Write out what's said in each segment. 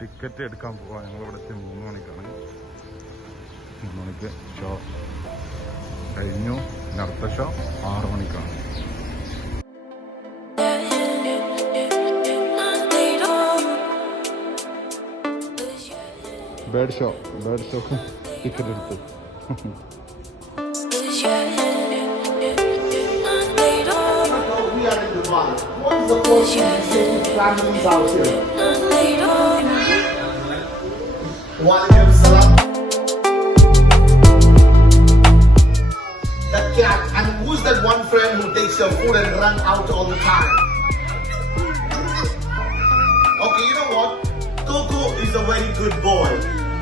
Ticket എടുക്കാൻ പോവാം. ഞങ്ങളിവിടെ 3 മണിക്കാണ്. 3 മണിക്ക് ഷോ കഴിഞ്ഞു. അടുത്ത ഷോ 6 മണിക്കാണ്. ബേർഡ് ഷോക്ക് ടിക്കറ്റ് എടുത്തു. What is the first thing families out here? Walaikum salam. That cat. And who's that one friend who takes your food and run out all the time? Okay, you know what? Coco is a very good boy.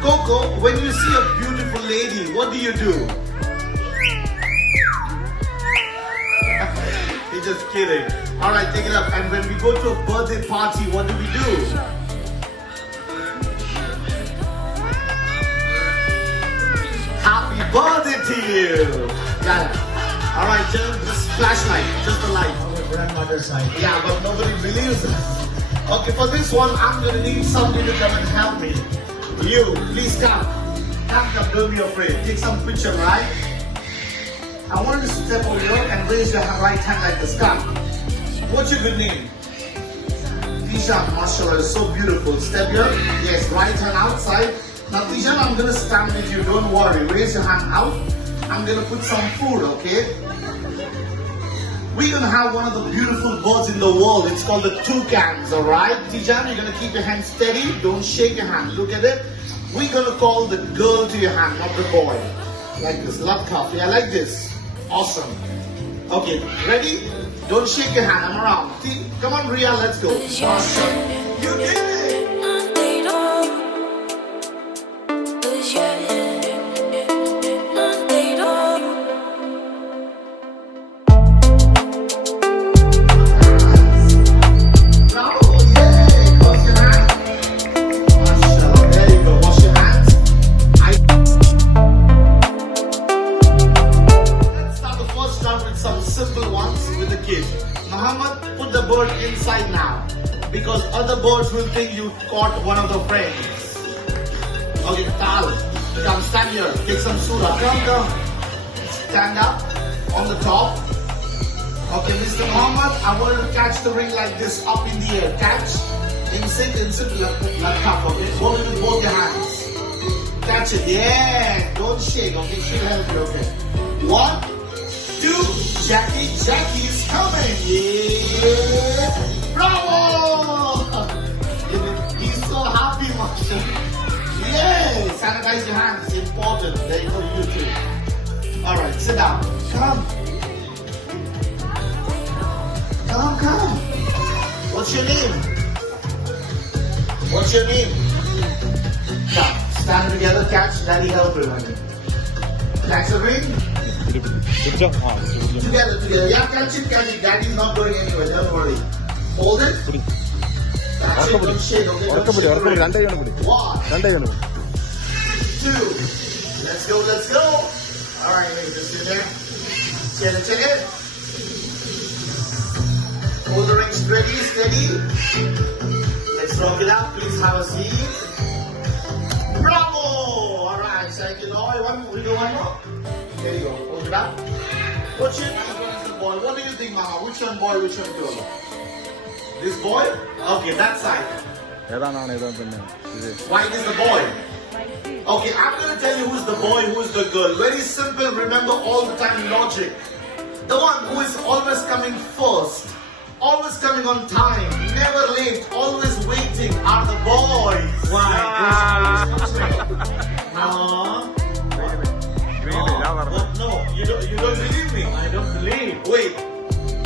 Coco, when you see a beautiful lady, what do you do? He's just kidding. Alright, take it up. And when we go to a birthday party, what do we do? Happy birthday to you! Got it. Alright, just flashlight, just the light. On your grandmother's side. Yeah, but nobody believes us. Okay, for this one, I'm gonna need somebody to come and help me. You, please come. Come, don't be afraid. Take some picture, right? I want you to step over here and raise your right hand like this. Come. What's your good name? Tisha, mashallah, is so beautiful. Step here. Yes, right hand outside. Now, Tisha, I'm gonna stand with you. Don't worry. Raise your hand out. I'm gonna put some food, okay? We're gonna have one of the beautiful birds in the world. It's called the toucans, alright? Tijan, you're gonna keep your hand steady. Don't shake your hand. Look at it. We're gonna call the girl to your hand, not the boy. Like this. Latkaf. Yeah, like this. Awesome. Okay, ready? Don't shake your hand. I'm around. Come on, Ria, let's go. Awesome. You did it! Muhammad, put the bird inside now, because other birds will think you caught one of the friends. Okay, Tal, come stand here, take some surah. Come. Stand up on the top. Okay, Mr. Muhammad, I want you to catch the ring like this, up in the air. Catch, insert, like cup, okay? Hold it with both your hands. Catch it, yeah, don't shake, okay? She'll help you, okay? 1, 2, Jackie is coming. Yeah. Bravo! He's so happy, Master. Yes! Sanitize your hands. It's important. There you go, you too. Alright, sit down. Come. What's your name? Come. Stand together, catch. Daddy help you. Catch the ring. Together. Yeah, catch it. Daddy's not going anywhere. Don't worry. Hold it. Catch it. Don't shake. Okay. Don't shake. 1, 2. Let's go. All right, wait. Just sit there. Check it. Hold the ring steady. Let's rock it out. Please have a seat. Bravo! All right. Thank you. We'll do one more. There you go. Hold it up. What's your name? Boy? What do you think, Mama? Which one boy, which one girl? This boy? Okay, that side. White is the boy. Okay, I'm gonna tell you who's the boy, who's the girl. Very simple, remember all the time logic. The one who is always coming first, always coming on time, never late, always waiting are the boys. Why? No, you don't believe me. I don't believe. Wait.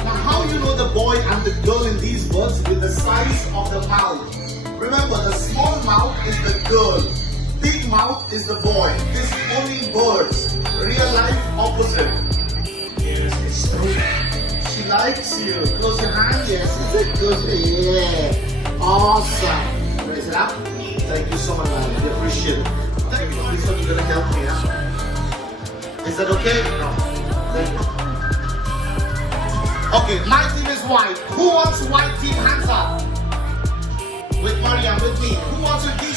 Now how you know the boy and the girl in these birds with the size of the mouth? Remember, the small mouth is the girl, big mouth is the boy. This is only birds. Real life opposite. Yes, it's true. She likes you. Close your hand. Yes, it's a good. Yeah. Awesome. Raise it up. Thank you so much, man. We appreciate it. Thank you. This one is gonna help me, huh? Is that okay? No. Thank you. Okay, my team is white. Who wants white team? Hands up. With Mariam, with me. Who wants to give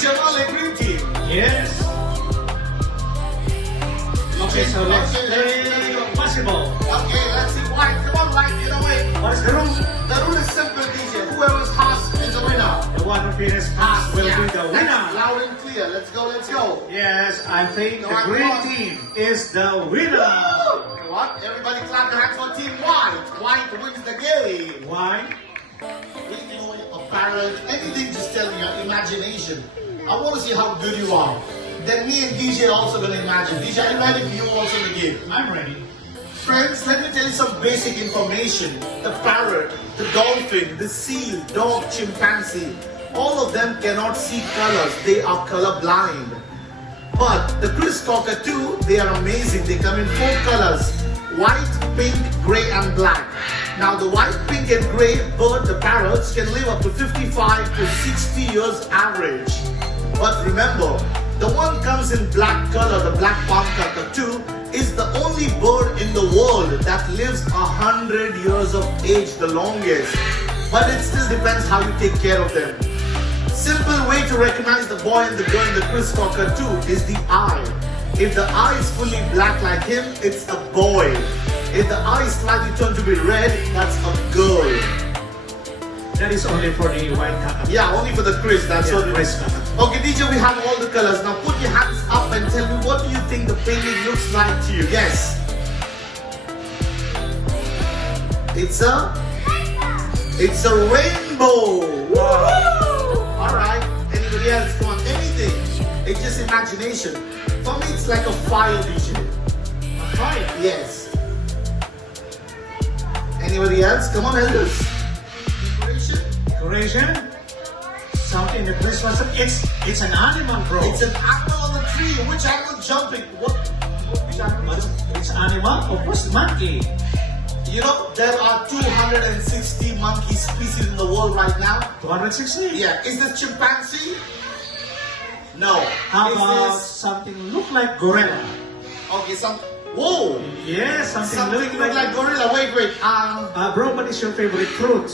Okay, so let's Okay, play let's go. basketball. Okay, let's see white. Come on, white, get away. What is the rule? The rule is simple, DJ. Whoever's fast is the winner. The one who finishes fast will Yeah. be the That's winner. loud and clear. Let's go, let's go. Yes, I think the Come on, green come on. team is the winner. What? Everybody clap your hands for Team White. White wins the game. Why? You know, a parrot, anything, just tell me your imagination. I want to see how good you are. Then me and DJ are also going to imagine. DJ, are you ready? You also in the game. I'm ready. Friends, let me tell you some basic information. The parrot, the dolphin, the seal, dog, chimpanzee, all of them cannot see colors. They are colorblind. But the Chris cockatoo, they are amazing. They come in 4 colors: white, pink, gray, and black. Now the white, pink, and gray bird, the parrots, can live up to 55 to 60 years average. But remember, the one comes in black color, the black palm cockatoo, is the only bird in the world that lives 100 years of age, the longest. But it still depends how you take care of them. Simple way to recognize the boy and the girl in the Chris cockatoo is the eye. If the eye is fully black like him, it's a boy. If the eye is slightly turned to be red, that's a girl. That is only for the white cockatoo. Yeah, only for the Chris, that's Yeah, what it Chris is. cockatoo. Okay, DJ, we have all the colors. Now put your hands up and tell me, what do you think the painting looks like to you? Yes. It's a rainbow. Woo! Alright, anybody else? Come on, anything. It's just imagination. For me, it's like a fire, DJ. A fire. Yes. Anybody else? Come on, elders. Decoration. Decoration. Something in the Christmas. It's an animal, bro. It's an animal on the tree. Which animal jumping? Which animal? It's animal. Of course, monkey. You know, there are 260 monkey species in the world right now. 260. Yeah. Is this chimpanzee? No. How Is about this... something look like gorilla? Okay, Whoa! Yes, something Something look like gorilla. Wait. Bro, what is your favorite fruit?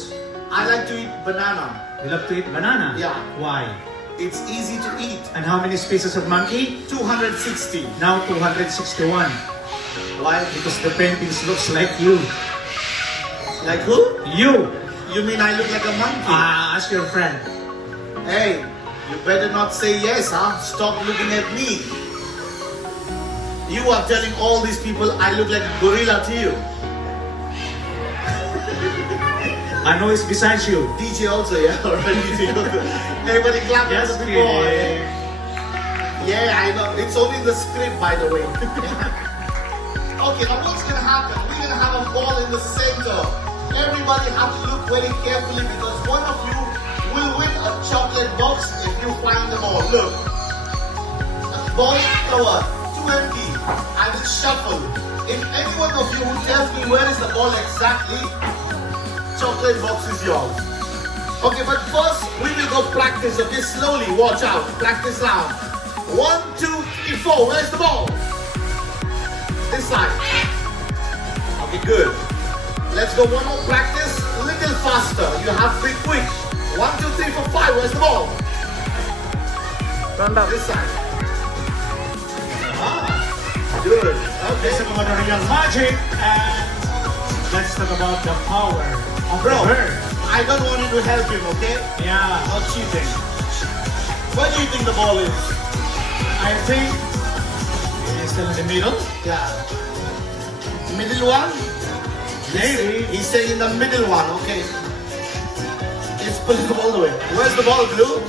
I like to eat banana. You love to eat banana? Yeah. Why? It's easy to eat. And how many species of monkey? 260. Now 261. Why? Because the paintings looks like you. Like who? You! You mean I look like a monkey? Ask your friend. Hey, you better not say yes, huh? Stop looking at me. You are telling all these people I look like a gorilla to you. I know it's besides you. DJ also, yeah, already. Everybody clap for Just the people. kidding. Yeah, I know. It's only in the script, by the way. Okay, now what's gonna happen? We're gonna have a ball in the center. Everybody have to look very carefully because one of you will win a chocolate box if you find them all. Look. Ball cover, 2 empty. I will shuffle. If any one of you who tells me where is the ball exactly, chocolate box is yours. Okay, but first we will go practice, okay? Slowly, watch out. Practice round. 1, 2, 3, 4. Where's the ball? This side. Okay, good. Let's go one more practice. A little faster. You have to be quick. 1, 2, 3, 4, 5. Where's the ball? This side. Good. Okay. Let's talk about the real magic and let's talk about the power of Bro, the bird. I don't want you to help him, okay? Yeah, Not cheating. Where do you think the ball is? I think it's still in the middle. Yeah. Middle one? Maybe. He's saying in the middle one, okay. Let's pull the ball away. Where's the ball, Blue?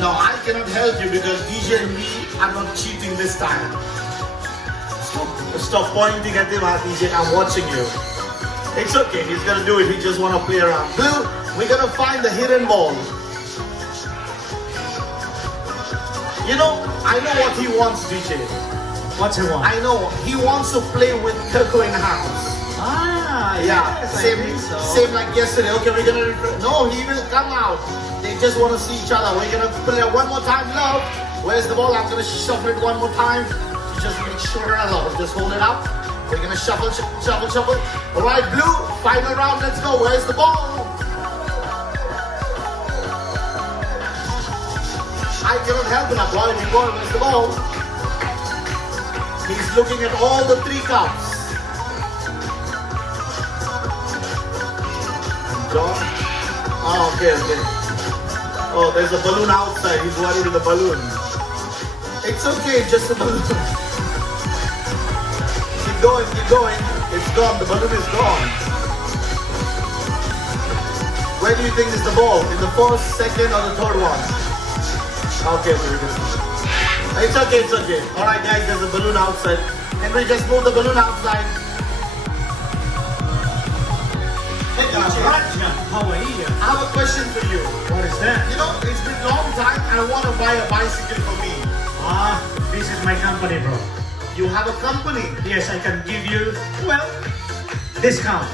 No, I cannot help you because DJ and me are not cheating this time. Stop pointing at him, DJ. I'm watching you. It's okay. He's gonna do it. He just wanna play around. Blue, we're gonna find the hidden ball. You know, I know what he wants, DJ. What's he want? I know. He wants to play with Coco in the house. Yeah, yes, I same, think so. same like yesterday. Okay, we're gonna. No, he will come out. They just want to see each other. We're gonna play one more time, love. Where's the ball? I'm gonna shuffle it one more time. Just make sure, love. Just hold it up. We're gonna shuffle. All right, Blue. Final round. Let's go. Where's the ball? I cannot help it. I'm blowing the ball. Where's the ball? He's looking at all the 3 cups. John? Oh, okay. Oh, there's a balloon outside. He's worried with the balloon. It's okay, just a balloon. Keep going. It's gone. The balloon is gone. Where do you think is the ball? In the first, second, or the third one? Okay, very good. It's okay. Alright guys, there's a balloon outside. Henry, just move the balloon outside. Hey, Raja, how are you? I have a question for you. What is that? You know, it's been a long time and I want to buy a bicycle for me. This is my company, bro. You have a company. Yes, I can give you, well, discount.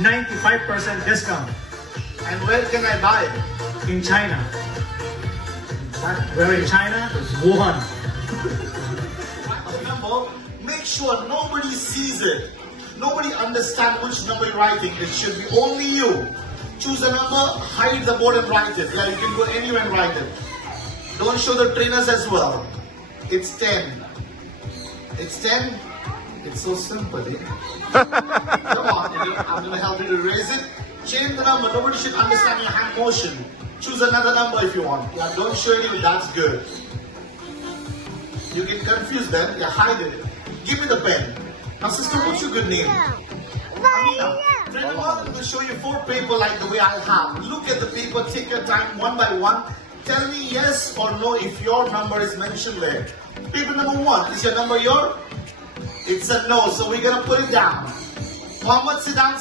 95% discount And where can I buy it? in China. Where in China? Wuhan. Number, make sure nobody sees it. Nobody understands which number you're writing. It should be only you. Choose a number, hide the board and write it. Yeah, you can go anywhere and write it. Don't show the trainers as well. It's 10. It's 10. It's so simple, eh? Come on, I'm going to help you to erase it. Change the number. Nobody should understand your hand motion. Choose another number if you want. Yeah, don't show any. That's good. You get confused then. Yeah, hide it. Give me the pen. Now, sister, what's your good name? Amina. Friend, I'm going to show you 4 paper like the way I have. Look at the paper. Take your time one by one. Tell me yes or no if your number is mentioned there. Paper number 1. Is your number your? It's a no. So we're going to put it down. Mohammed, sit down.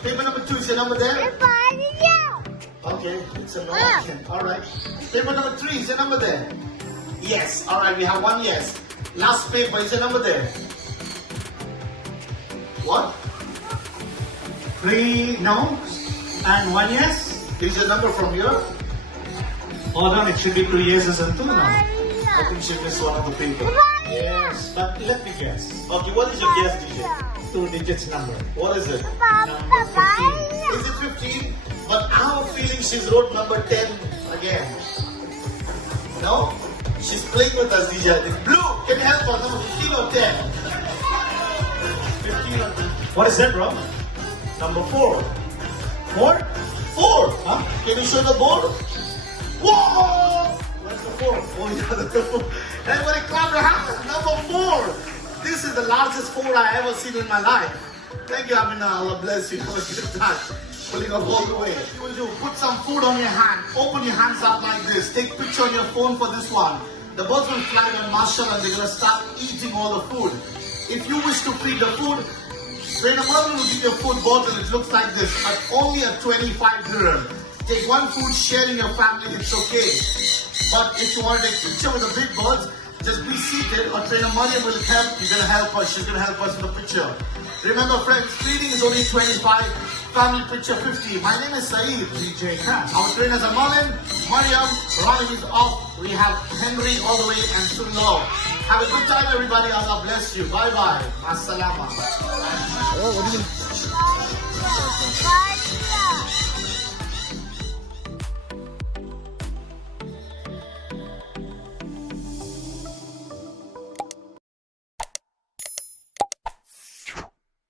Paper number 2. Is your number there? Okay, it's a no. Alright. Paper number 3, is your number there? Yes. Alright, we have 1 yes. Last paper, is your number there? What? 3 no and 1 yes. Is your number from here? Hold on, it should be 2 yeses and 2 no. I think she missed one of the paper. Yes, but let me guess. Okay, what is your guess, DJ? 2 digits number. What is it? Number 15. Is it 15? But I have a feeling she's wrote number 10 again. No? She's playing with us, DJ. I think. Blue, can you help us? Number 15 or 10? 15 or 10? What is that, bro? Number 4. 4? 4! Huh? Can you show the board? Whoa! Where's the 4? Oh, yeah, the 4. Everybody clap your hands. Number 4. This is the largest 4 I ever seen in my life. Thank you, Amina. Allah bless you. Have a good time. Pulling up all the way. What you will do, put some food on your hand. Open your hands up like this. Take picture on your phone for this one. The birds will fly on Marshall and they're going to start eating all the food. If you wish to feed the food, Trainer Marvin will give you a food bottle. It looks like this, at only at 25 dirham. Take one food, sharing your family, it's okay. But if you want to take a picture with the big birds, just be seated or Trainer Mariam will help. You're going to help us. She's going to help us in the picture. Remember friends, feeding is only 25, family picture 50. My name is Saeed. DJ Khan. Our trainers are Malin, Mariam, Rani is off. We have Henry all the way and Sunlo. Have a good time everybody. Allah bless you. Bye bye. As-salama. Oh, what do you mean?